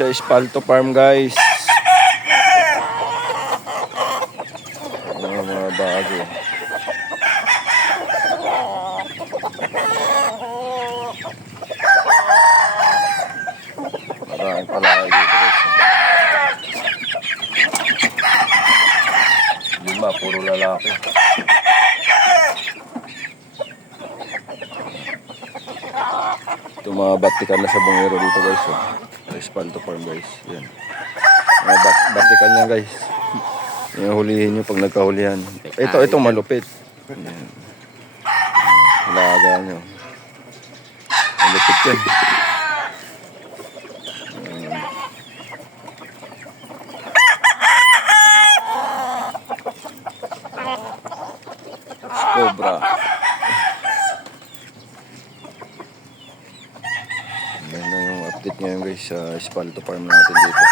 sa Espalto Farm, guys. Mga bago. Maraming palaki dito, guys. Lima, puro lalaki. Ito mga batikan na sa bungero dito, guys. Espalto Farm, guys. Yan. Mga batikan niya, guys. Yung hulihin nyo pag nagkahulihan. Ito malupit. Yan. Alaga nyo. Malupit yan. Cobra. Yan na yung update ngayon, guys, sa Espalto Farm natin dito.